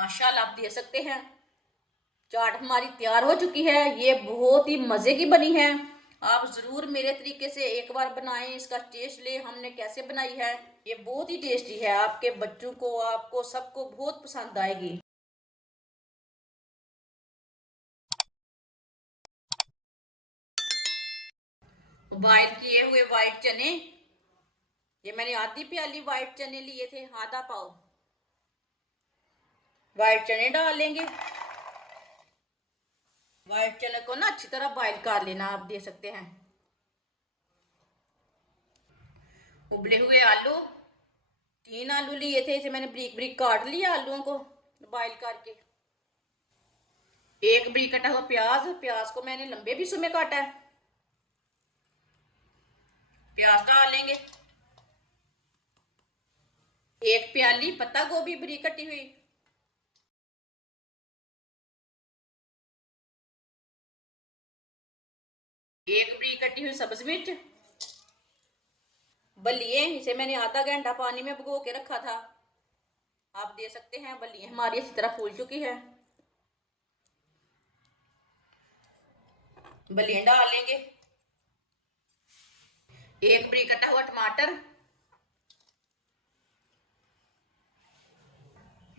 माशाल्लाह आप दे सकते हैं। चाट हमारी तैयार हो चुकी है। ये बहुत ही मज़े की बनी है। आप ज़रूर मेरे तरीके से एक बार बनाएं, इसका टेस्ट ले हमने कैसे बनाई है। ये बहुत ही टेस्टी है, आपके बच्चों को, आपको, सबको बहुत पसंद आएगी। बॉयल किए हुए वाइट चने, ये मैंने आधी प्याली वाइट चने लिए थे, आधा पाव वाइट चने डाल लेंगे। वाइट चने को ना अच्छी तरह बॉयल कर लेना, आप दे सकते हैं। उबले हुए आलू, 3 आलू लिए थे, इसे मैंने ब्रीक ब्रीक काट लिया आलूओं को बॉयल करके। एक ब्रीक कटा हुआ प्याज, प्याज को मैंने लंबे पीसों में काटा है। प्याज डाल लेंगे। एक प्याली पत्ता गोभी ब्रीक कटी हुई, एक ब्रीक कटी हुई सब्ज मिर्च, बल्लिए, इसे मैंने आधा घंटा पानी में भिगो के रखा था, आप दे सकते हैं। बल्लिए हमारी अच्छी तरह फूल चुकी है, बल्लियां डाल लेंगे। एक ब्रीक कटा हुआ टमाटर,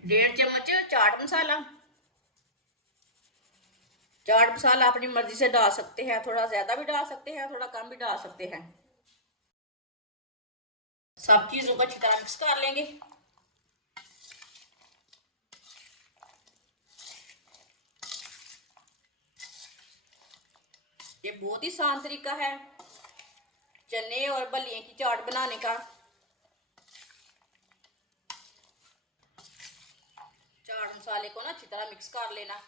1.5 चम्मच चाट मसाला। चाट मसाला अपनी मर्जी से डाल सकते हैं, थोड़ा ज्यादा भी डाल सकते हैं, थोड़ा कम भी डाल सकते हैं। सब चीजों को अच्छी तरह मिक्स कर लेंगे। ये बहुत ही आसान तरीका है चने और बल्लियों की चाट बनाने का। चाट मसाले को ना अच्छी तरह मिक्स कर लेना।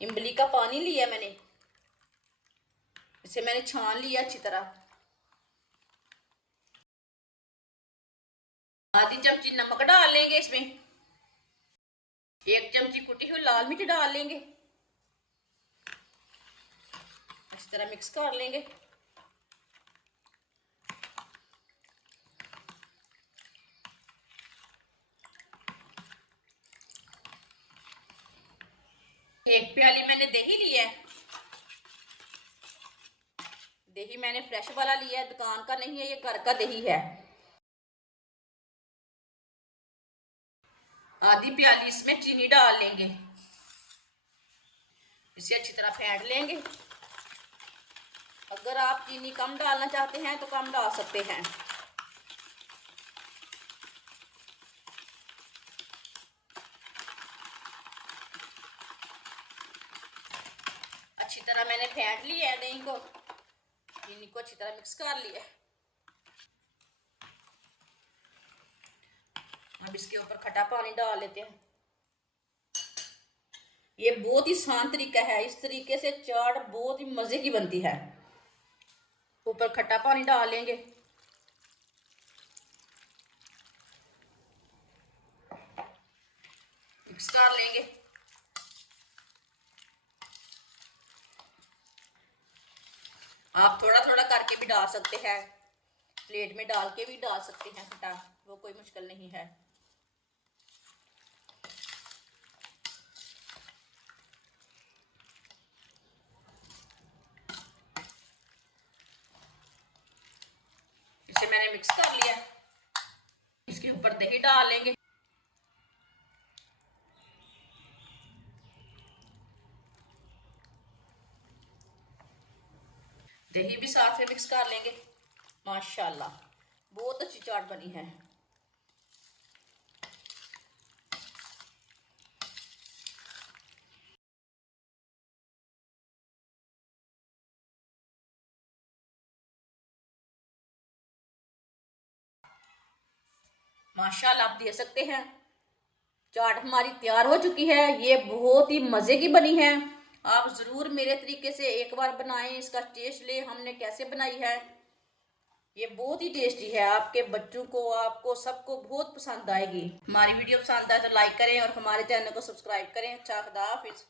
इमली का पानी लिया मैंने, इसे मैंने छान लिया अच्छी तरह। आधी चमची नमक डाल लेंगे इसमें। 1 चमची कुटी हुई लाल मिर्च डाल लेंगे, इस तरह मिक्स कर लेंगे। एक प्याली मैंने दही लिया है, दही मैंने फ्रेश वाला लिया है, दुकान का नहीं है, ये घर का दही है। आधी प्याली इसमें चीनी डाल लेंगे, इसे अच्छी तरह फेंट लेंगे। अगर आप चीनी कम डालना चाहते हैं तो कम डाल सकते हैं। अच्छी तरह मैंने फेंट लिया है दही को, चीनी को अच्छी तरह मिक्स कर लिया। अब इसके ऊपर खट्टा पानी डाल लेते हैं। ये बहुत ही आसान तरीका है, इस तरीके से चाट बहुत ही मजे की बनती है। ऊपर खट्टा पानी डाल लेंगे। मिक्स कर लेंगे। आप थोड़ा थोड़ा करके भी डाल सकते हैं, प्लेट में डाल के भी डाल सकते हैं खट्टा, वो कोई मुश्किल नहीं है। इसे मैंने मिक्स कर लिया, इसके ऊपर दही डाल लेंगे। दही भी साथ में मिक्स कर लेंगे। माशाल्लाह बहुत अच्छी चाट बनी है। माशाल्लाह आप दे सकते हैं। चाट हमारी तैयार हो चुकी है। ये बहुत ही मज़े की बनी है। आप ज़रूर मेरे तरीके से एक बार बनाएं, इसका टेस्ट ले हमने कैसे बनाई है। ये बहुत ही टेस्टी है, आपके बच्चों को, आपको, सबको बहुत पसंद आएगी। हमारी वीडियो पसंद आए तो लाइक करें और हमारे चैनल को सब्सक्राइब करें। अच्छा, खुदा हाफिज़।